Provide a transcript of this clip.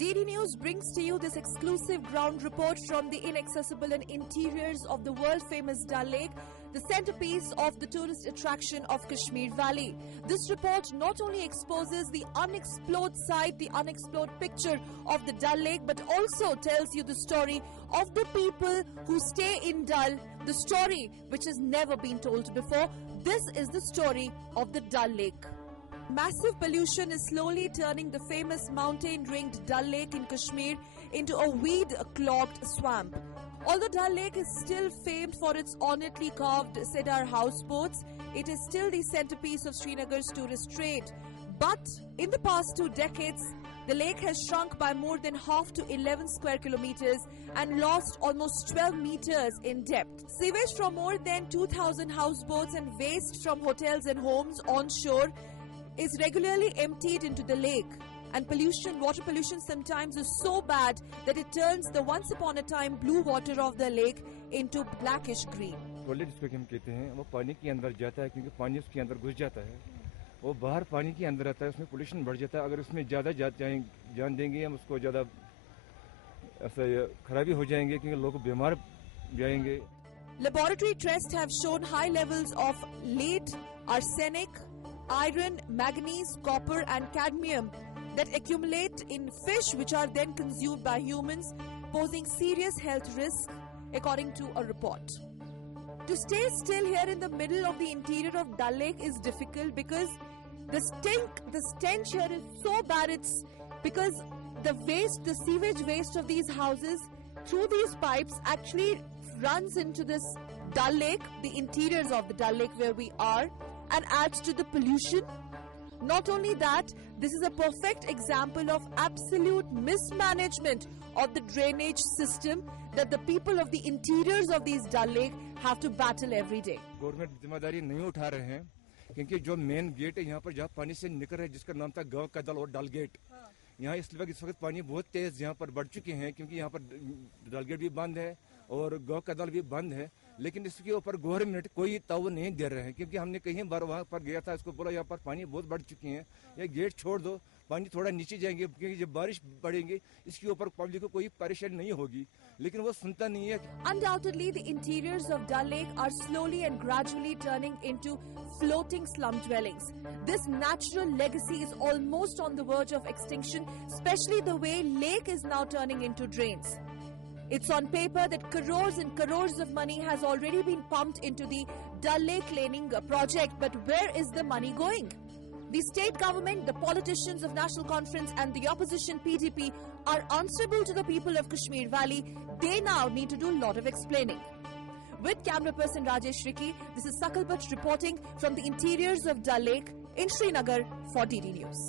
DD News brings to you this exclusive ground report from the inaccessible and interiors of the world-famous Dal Lake, the centerpiece of the tourist attraction of Kashmir Valley. This report not only exposes the unexplored side, the unexplored picture of the Dal Lake, but also tells you the story of the people who stay in Dal, the story which has never been told before. This is the story of the Dal Lake. Massive pollution is slowly turning the famous mountain-ringed Dal Lake in Kashmir into a weed-clogged swamp. Although Dal Lake is still famed for its ornately carved cedar houseboats, it is still the centerpiece of Srinagar's tourist trade. But in the past 2 decades, the lake has shrunk by more than half to 11 square kilometers and lost almost 12 meters in depth. Sewage from more than 2,000 houseboats and waste from hotels and homes on shore is regularly emptied into the lake, and water pollution sometimes is so bad that it turns the once upon a time blue water of the lake into blackish green. Toilet जिसको हम कहते हैं वो पानी के अंदर जाता है क्योंकि पानी उसके अंदर घुस जाता है, वो बाहर पानी के अंदर आता है, उसमें पोल्यूशन बढ़ जाता है. अगर उसमें ज़्यादा जान देंगे हम उसको ज़्यादा ऐसा खराबी हो जाएंगे क्योंकि लोग बीमार जाएंगे. Laboratory tests have shown high levels of lead, arsenic, iron, manganese, copper and cadmium that accumulate in fish which are then consumed by humans, posing serious health risks, according to a report. To stay still here in the middle of the interior of Dal Lake is difficult because the stench here is so bad. It's because the sewage waste of these houses through these pipes actually runs into this Dal Lake, the interiors of the Dal Lake where we are, and adds to the pollution. Not only that, this is a perfect example of absolute mismanagement of the drainage system that the people of the interiors of these Dal Lake have to battle every day. Government जिम्मेदारी नहीं उठा रहे हैं क्योंकि जो main gate है यहाँ पर जहाँ पानी से निकल रहा है जिसका नाम था गाँव का दल और डल गेट, यहाँ इस वक्त पानी बहुत तेज यहाँ पर बढ़ चुके हैं क्योंकि यहाँ पर डल गेट भी बंद है और गाँव का दल भी बंद है. लेकिन इसके ऊपर गवर्नमेंट कोई ताउन नहीं दे रहे हैं क्योंकि हमने कहीं बार वहाँ पर गया था, इसको बोला यहाँ पर पानी बहुत बढ़ चुके हैं, ये गेट छोड़ दो, पानी थोड़ा नीचे जाएंगे क्योंकि जब बारिश बढ़ेंगे इसके ऊपर पब्लिक को कोई परेशानी नहीं होगी, लेकिन वो सुनता नहीं है. Undoubtedly, the interiors of Dal Lake are slowly and gradually turning into floating slum dwellings. This natural legacy is almost on the verge of extinction, especially the way lake is now turning into drains. It's on paper that crores and crores of money has already been pumped into the Dal Lake laning project, but where is the money going? The state government, the politicians of National Conference and the opposition PDP are answerable to the people of Kashmir Valley. They now need to do a lot of explaining. With camera person Rajesh Riki, this is Sakalpat reporting from the interiors of Dal Lake in Srinagar for DD News.